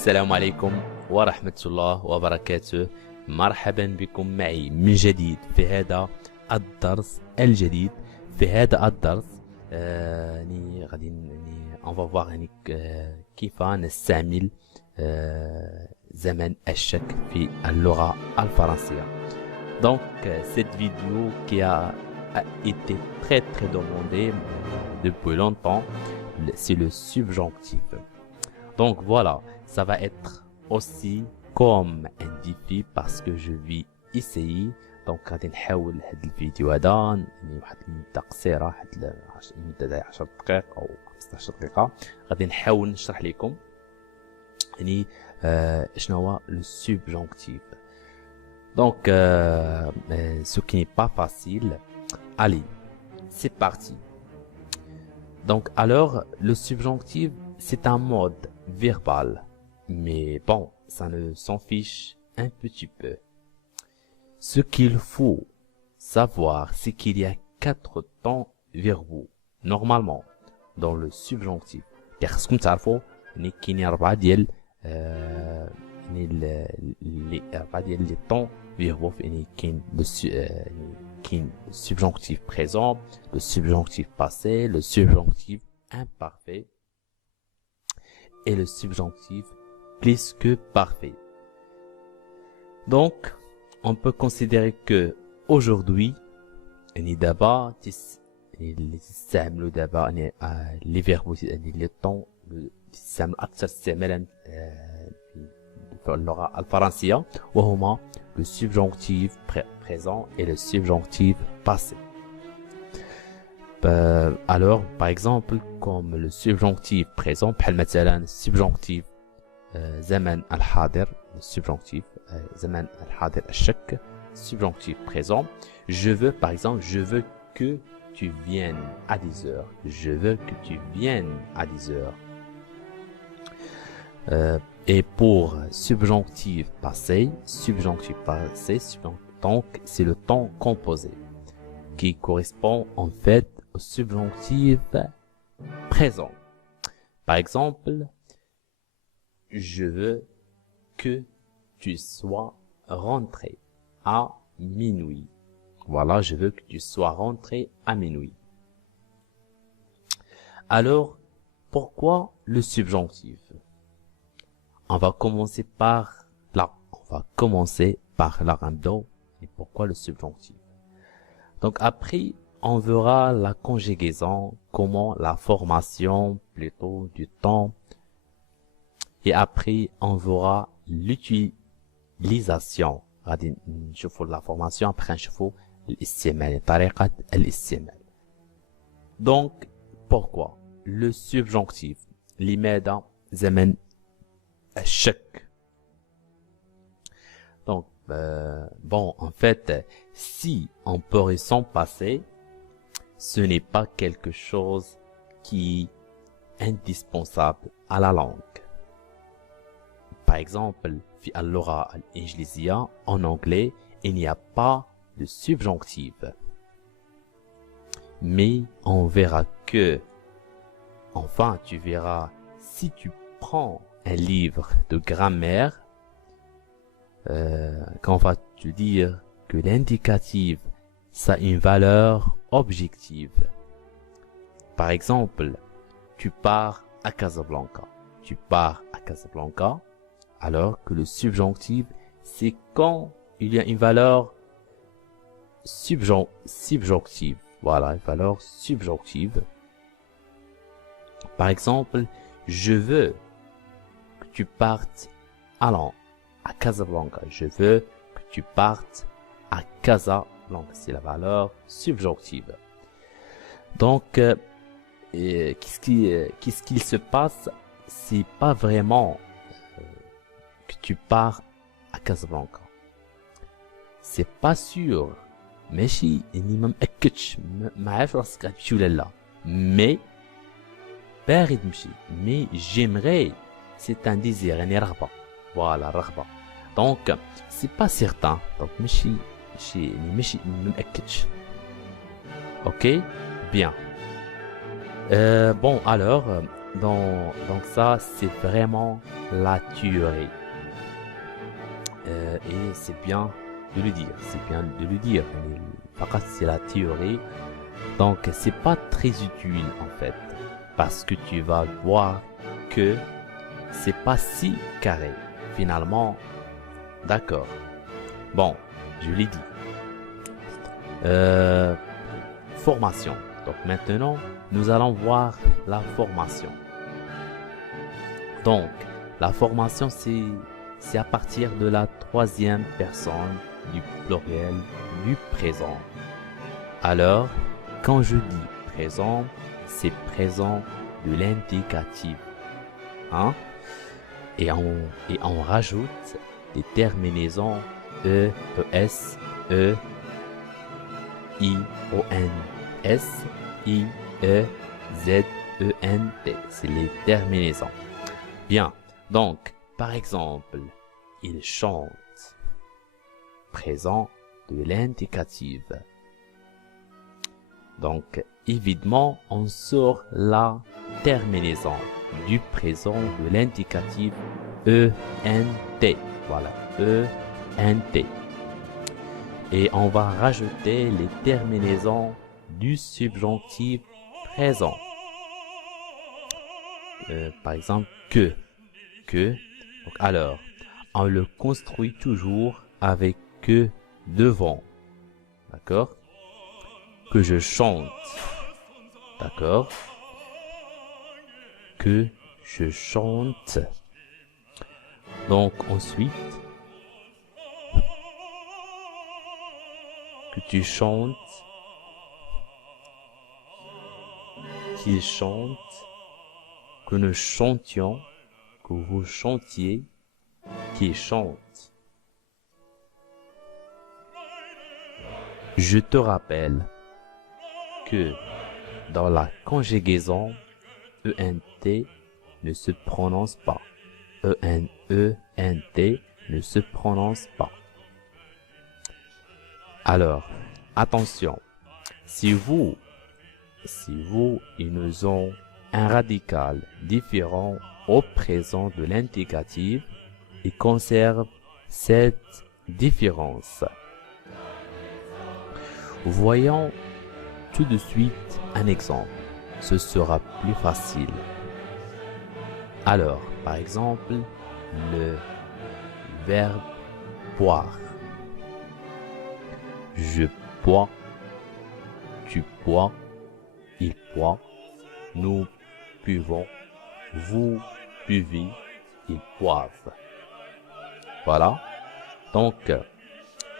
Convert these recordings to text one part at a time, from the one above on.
السلام عليكم ورحمة الله وبركاته. مرحبا بكم معي من جديد في هذا الدرس الجديد. في هذا الدرس غادي on va voir كيف نستعمل زمن الشك في اللغة الفرنسية. Donc cette vidéo qui a été très demandée depuis longtemps, c'est le subjonctif. Donc voilà, ça va être aussi comme un défi parce que je vais essayer. Donc غادي نحاول هاد الفيديو هذا واحد المدة قصيرة، واحد المدة ديال 10 دقائق أو 15 دقيقة، غادي نحاول نشرح لكم شنو هو le subjonctif. Donc ce qui n'est pas facile. Allez, c'est parti. Donc alors le subjonctif c'est un mode verbal, mais bon, ça ne s'en fiche un petit peu. Ce qu'il faut savoir, c'est qu'il y a 4 temps verbaux normalement dans le subjonctif. خصكم تعرفوا ان كاينين 4 ديال les temps verbaux. كاين le subjonctif présent, le subjonctif passé, le subjonctif imparfait et le subjonctif plus que parfait. Donc on peut considérer que aujourd'hui d'abord les verbes les temps أكثر استعمالا في اللغة الفرنسية وهما le subjonctif présent et le subjonctif passé. Alors par exemple comme le subjonctif présent بحال مثلا subjonctif زمن الحاضر, le subjonctif زمن الحاضر الشك, subjonctif présent. Je veux par exemple, je veux que tu viennes à 10 heures. Je veux que tu viennes à 10 heures. Et pour subjonctif passé, donc c'est le temps composé qui correspond en fait au subjonctif présent. Par exemple, je veux que tu sois rentré à minuit. Voilà, je veux que tu sois rentré à minuit. Alors, pourquoi le subjonctif? On va commencer par là. Et pourquoi le subjonctif? Donc après, on verra la conjugaison, comment la formation plutôt du temps. Et après, on verra l'utilisation. غادي نشوفوا la formation, après نشوفوا الاستعمال, طريقة الاستعمال. Donc pourquoi le subjonctif? لماذا زمن الشك? Donc bon, en fait, si on peut s'en passer, ce n'est pas quelque chose qui est indispensable à la langue. Par exemple, في اللغة الإنجليزية, en anglais, il n'y a pas de subjonctif. Mais on verra que, enfin, tu verras, si tu prends un livre de grammaire, quand on va te dire que l'indicatif, ça a une valeur objective. Par exemple, tu pars à Casablanca. Tu pars à Casablanca, alors que le subjonctif, c'est quand il y a une valeur subjonctive. Voilà, une valeur subjonctive. Par exemple, je veux que tu partes allant à Casablanca. Je veux que tu partes à Casablanca. C'est la valeur subjonctive. Donc, qu'est-ce qu'il se passe? C'est pas vraiment que tu pars à Casablanca. C'est pas sûr. ماشي اني ما مأكدش ما عارف راسك غتمشي ولا لا, mais باغي تمشي, mais j'aimerais, c'est un désir, يعني رغبة. Voilà, رغبة. Donc c'est pas certain, donc ماشي ما مأكدش. Ok, bien. Bon alors donc ça c'est vraiment la tuerie. Et c'est bien de le dire, c'est bien de le dire. C'est la théorie, donc c'est pas très utile en fait, parce que tu vas voir que c'est pas si carré finalement. D'accord. Bon, je l'ai dit. Formation. Donc maintenant, nous allons voir la formation. Donc, la formation, c'est à partir de la troisième personne du pluriel du présent. Alors, quand je dis présent, c'est présent de l'indicatif. Hein? Et on rajoute des terminaisons E, ES, E, I, ON, S, I, E, Z, EN, T. C'est les terminaisons. Bien. Donc, par exemple, il chante. Présent de l'indicatif. Donc, évidemment, on sort la terminaison du présent de l'indicatif ENT. Voilà, ENT. Et on va rajouter les terminaisons du subjonctif présent. Par exemple, que. Donc, alors, on le construit toujours avec que devant. D'accord? Que je chante. D'accord? Que je chante. Donc, ensuite, que tu chantes. Qu'il chante. Que nous chantions. Que vous chantiez. Qu'il chante. Je te rappelle que dans la conjugaison, ENT ne se prononce pas. ENT ne se prononce pas. Alors, attention, si vous ils ont un radical différent au présent de l'indicatif, ils conservent cette différence. Voyons tout de suite un exemple. Ce sera plus facile. Alors, par exemple, le verbe boire. Je bois, tu bois, il boit, nous buvons, vous buvez, ils boivent. Voilà. Donc,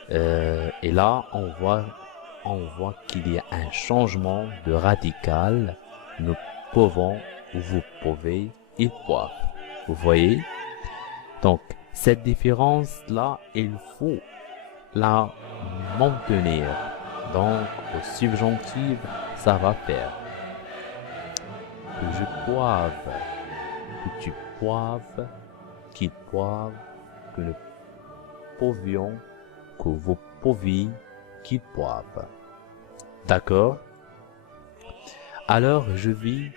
et là, on voit qu'il y a un changement de radical. Nous pouvons, vous pouvez, ils boivent. Vous voyez? Donc, cette différence-là, il faut la maintenir. Donc, au subjonctif, ça va faire que je boive, que tu boives, qu'ils boivent, que nous pouvions, que vous pouviez, qu'ils boivent. D'accord? Alors, je vais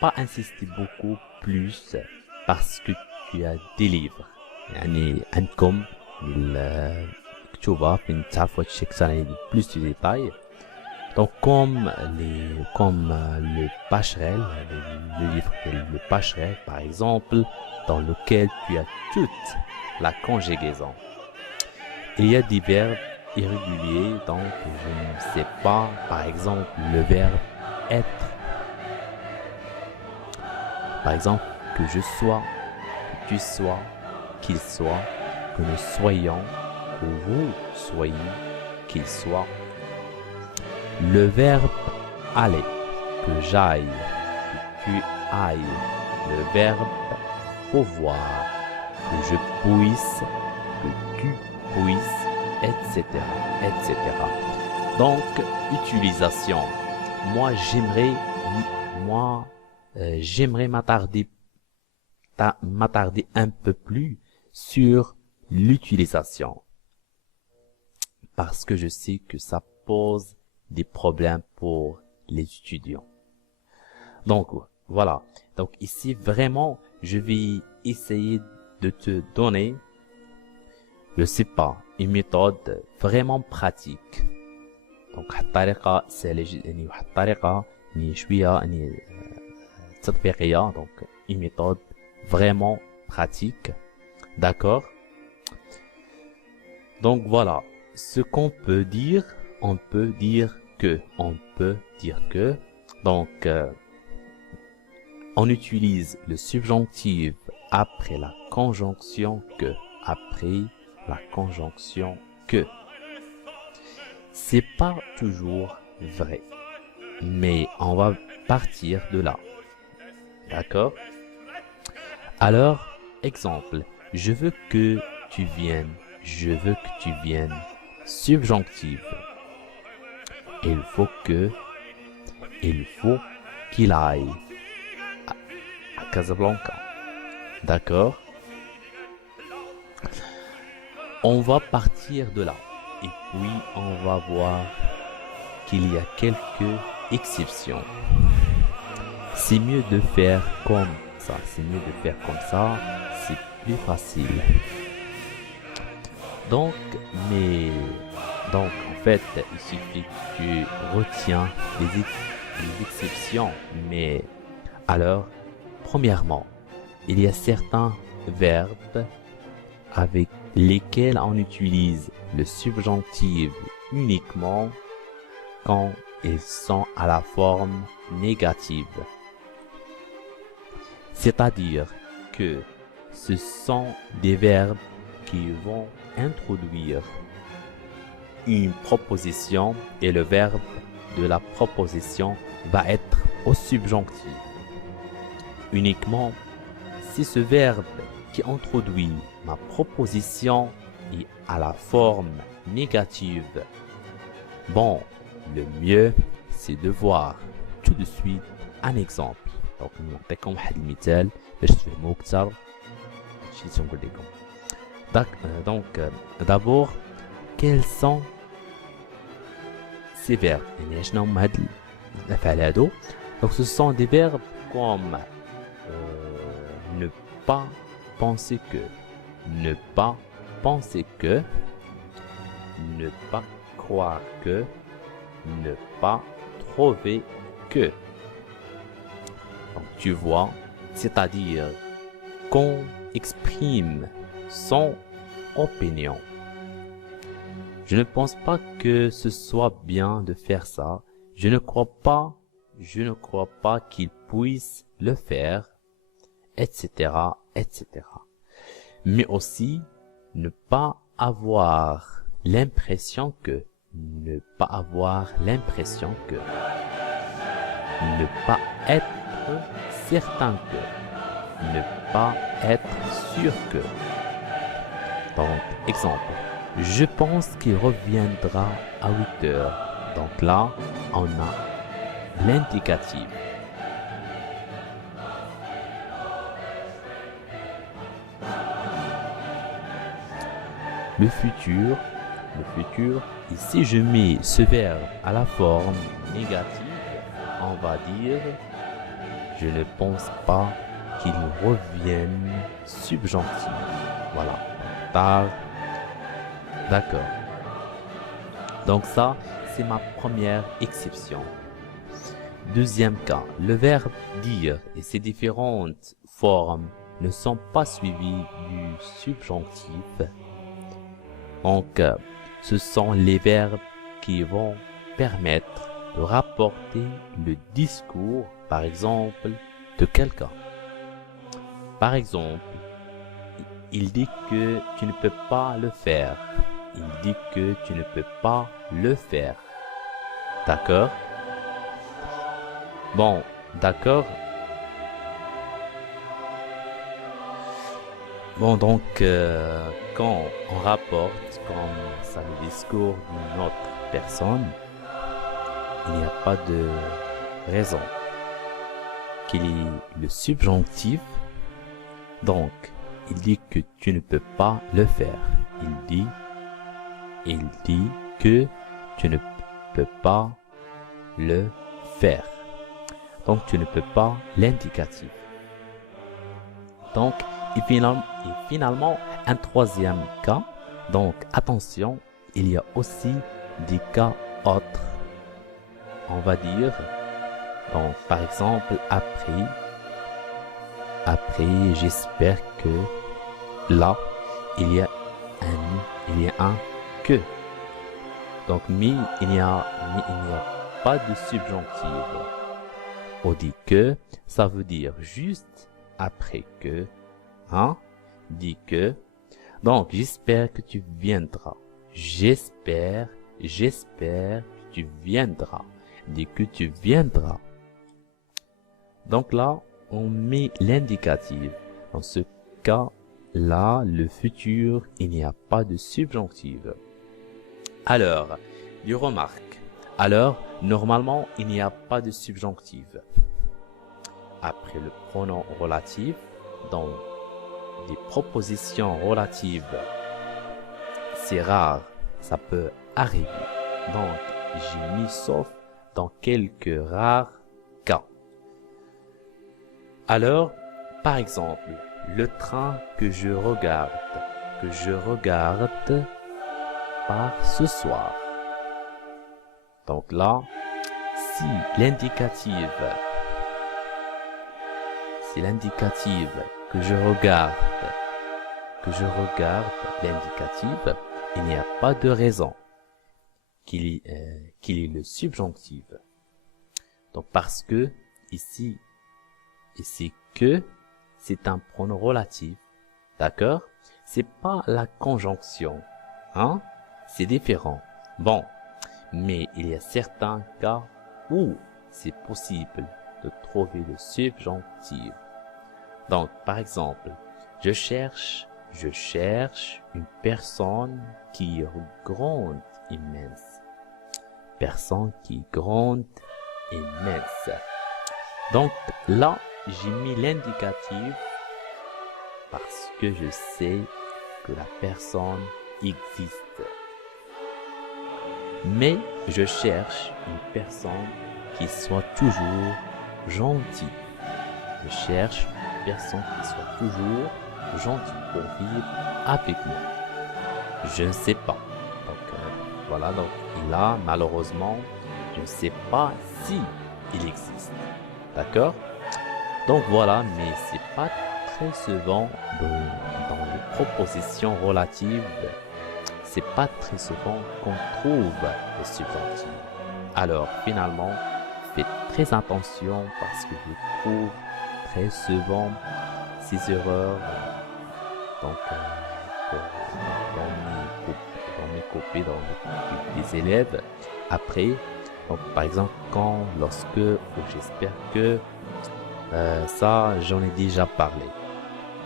pas insister beaucoup plus parce que tu as des livres. يعني عندكم الكتوبة فين تعرفوا هادشي أكثر يعني plus de détails. Donc comme le Passerelle, le livre le Passerelle par exemple, dans lequel tu as toute la conjugaison. Et il y a des verbes irréguliers, donc je ne sais pas, par exemple le verbe être. Par exemple, que je sois, que tu sois, qu'il soit, que nous soyons, que vous soyez, qu'il soit. Le verbe aller, que j'aille, que tu ailles. Le verbe pouvoir, que je puisse, que tu puisses, etc., etc. Donc, utilisation. Moi, j'aimerais m'attarder un peu plus sur l'utilisation. Parce que je sais que ça pose des problèmes pour les étudiants. Donc, voilà. Donc ici, vraiment, je vais essayer de te donner, je sais pas, une méthode vraiment pratique. Donc واحد الطريقة سهلة جدا يعني واحد الطريقة يعني شوية يعني تطبيقية donc une méthode vraiment pratique. D'accord? Donc voilà, ce qu'on peut dire, on peut dire que, donc on utilise le subjonctif après la conjonction que, C'est pas toujours vrai, mais on va partir de là. D'accord? Alors, exemple, je veux que tu viennes, subjonctif. Il faut qu'il aille à Casablanca. D'accord? On va partir de là. Et puis, on va voir qu'il y a quelques exceptions. C'est mieux de faire comme ça. C'est plus facile. Donc, en fait, il suffit que tu retiens les exceptions. Mais, alors, premièrement, il y a certains verbes avec lesquels on utilise le subjonctif uniquement quand ils sont à la forme négative. C'est-à-dire que ce sont des verbes qui vont introduire une proposition et le verbe de la proposition va être au subjonctif. Uniquement si ce verbe qui introduit ma proposition est à la forme négative. Bon, le mieux c'est de voir tout de suite un exemple. Donc نعطيكم واحد المثال باش تفهموا اكثر هادشي اللي تنقول لكم. Donc d'abord quels sont ces verbes يعني شنو هما هاد الافعال هادو. Donc ce sont des verbes comme ne pas penser que, ne pas penser que, ne pas croire que, ne pas trouver que. Donc tu vois, c'est-à-dire qu'on exprime son opinion. Je ne pense pas que ce soit bien de faire ça. Je ne crois pas qu'il puisse le faire, etc., etc. Mais aussi, ne pas avoir l'impression que, ne pas être certain que, ne pas être sûr que. Donc, exemple, je pense qu'il reviendra à 8 heures. Donc là, on a l'indicatif. Le futur, et si je mets ce verbe à la forme négative, on va dire je ne pense pas qu'il revienne subjonctif. Voilà, tard. D'accord. Donc ça, c'est ma première exception. Deuxième cas, le verbe dire et ses différentes formes ne sont pas suivies du subjonctif. Donc, ce sont les verbes qui vont permettre de rapporter le discours, par exemple, de quelqu'un. Par exemple, il dit que tu ne peux pas le faire. Il dit que tu ne peux pas le faire. D'accord? Bon, d'accord. Bon, donc, quand on rapporte comme ça le discours d'une autre personne, il n'y a pas de raison qu'il y ait le subjonctif. Donc, il dit que tu ne peux pas le faire. Il dit que tu ne peux pas le faire. Donc, tu ne peux pas l'indicatif. Donc, et finalement, un troisième cas. Donc, attention, il y a aussi des cas autres. On va dire, donc, par exemple, après, j'espère que là, il y a un que. Donc, mais il n'y a pas de subjonctif. On dit que, ça veut dire juste après que, hein, dit que. Donc, j'espère que tu viendras. J'espère que tu viendras. Dit que tu viendras. Donc là, on met l'indicatif. Dans ce cas-là, le futur, il n'y a pas de subjonctif. Alors, les remarques. Alors, normalement, il n'y a pas de subjonctif. Après le pronom relatif, dans des propositions relatives, c'est rare, ça peut arriver. Donc, j'ai mis sauf dans quelques rares cas. Alors, par exemple, le train que je regarde part ce soir. Donc là, si l'indicatif que je regarde l'indicatif, il n'y a pas de raison qu'il y ait le subjonctif. Donc parce que ici que c'est un pronom relatif, d'accord? C'est pas la conjonction, hein? C'est différent. Bon, mais il y a certains cas où c'est possible de trouver le subjonctif. Donc, par exemple, je cherche une personne qui est grande, immense. Personne qui est grande, immense. Donc, là, j'ai mis l'indicatif parce que je sais que la personne existe. Mais je cherche une personne qui soit toujours gentille. Je cherche une personne qui soit toujours gentille pour vivre avec moi. Je ne sais pas. Donc, voilà. Donc, là, malheureusement, je ne sais pas si il existe. D'accord? Donc, voilà. Mais c'est pas très souvent dans les propositions relatives. C'est pas très souvent qu'on trouve les subjonctifs. Alors, finalement, faites très attention parce que je trouve très souvent ces erreurs donc, dans mes copies des élèves. Après, donc, par exemple, lorsque, ou j'espère que ça, j'en ai déjà parlé.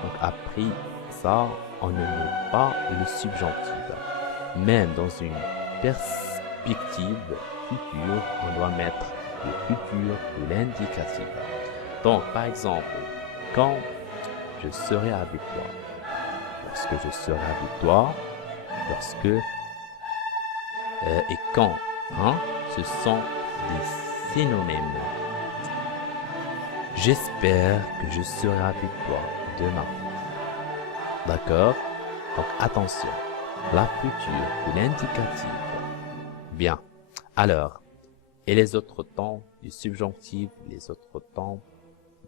Donc, après ça, on ne met pas le subjonctif. Même dans une perspective future, on doit mettre le futur de l'indicatif. Donc, par exemple, quand je serai avec toi, lorsque je serai avec toi, lorsque et quand, hein, ce sont des synonymes. J'espère que je serai avec toi demain. D'accord? Donc, attention. La future de l'indicatif. Bien. Alors, et les autres temps du subjonctif, les autres temps.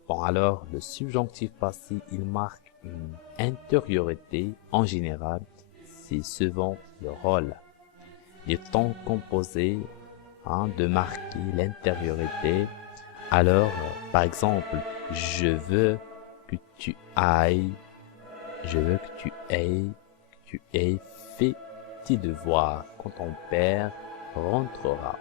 Bon, alors, le subjonctif passé, il marque une intériorité. En général, c'est souvent le rôle. Les temps composés, hein, de marquer l'intériorité. Alors, par exemple, je veux que tu ailles fait tes devoirs quand ton père rentrera.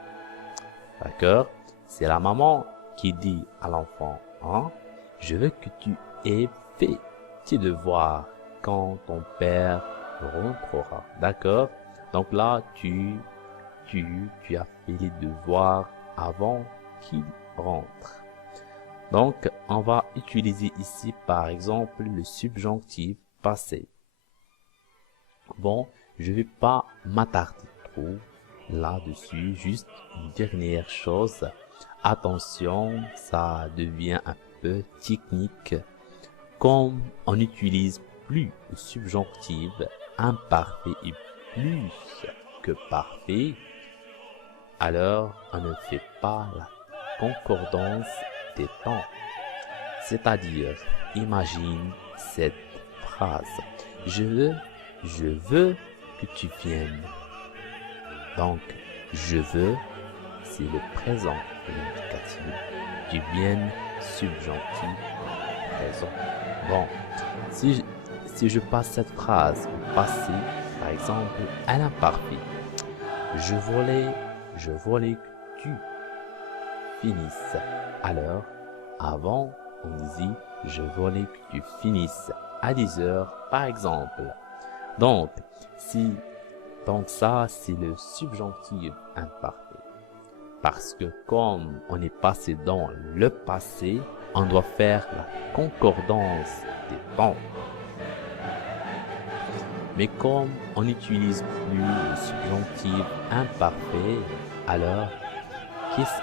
D'accord? C'est la maman qui dit à l'enfant, hein? Je veux que tu aies fait tes devoirs quand ton père rentrera. D'accord? Donc là, tu as fait les devoirs avant qu'il rentre. Donc, on va utiliser ici, par exemple, le subjonctif passé. Bon, je vais pas m'attarder trop là-dessus. Juste une dernière chose. Attention, ça devient un peu technique. comme on n'utilise plus le subjonctif imparfait et plus que parfait, alors on ne fait pas la concordance des temps. C'est-à-dire, imagine cette phrase. Je veux que tu viennes. Donc, je veux, c'est le présent de l'indicatif. Tu viennes, subjonctif, présent. Bon, si je passe cette phrase au passé, par exemple, à l'imparfait. Je voulais que tu finisses. Alors, avant, on disait, je voulais que tu finisses à 10 heures, par exemple. Donc ça, c'est le subjonctif imparfait. Parce que comme on est passé dans le passé, on doit faire la concordance des temps. Mais comme on n'utilise plus le subjonctif imparfait, alors qu'est-ce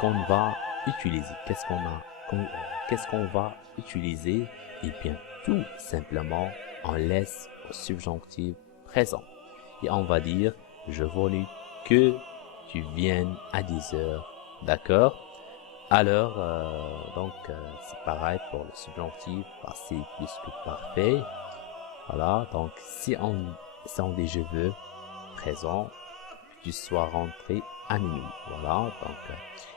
qu'on va utiliser? Qu'est-ce qu'on va utiliser? Eh bien, tout simplement, on laisse au subjonctif présent. Et on va dire, je voulais que tu viennes à 10 heures. D'accord? Alors, c'est pareil pour le subjonctif passé plus que parfait. Voilà, donc si on dit je veux, présent, que tu sois rentré à minuit. Voilà, donc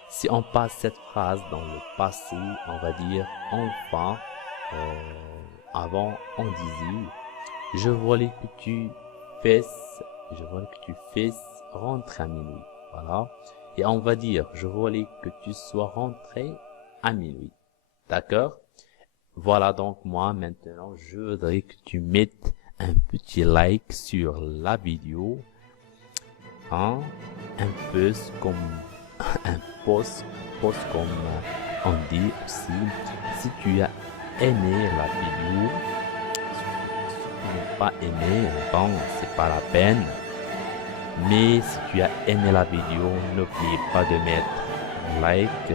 si on passe cette phrase dans le passé, on va dire enfin, avant on disait je voulais que tu fasses rentrer à minuit. Voilà, et on va dire je voulais que tu sois rentré à minuit. D'accord? Voilà, donc moi maintenant je voudrais que tu mettes un petit like sur la vidéo, hein, un peu comme un post comme on dit aussi. Si tu as aimé la vidéo, si tu n'as pas aimé, bon, c'est pas la peine. Mais si tu as aimé la vidéo, n'oubliez pas de mettre un like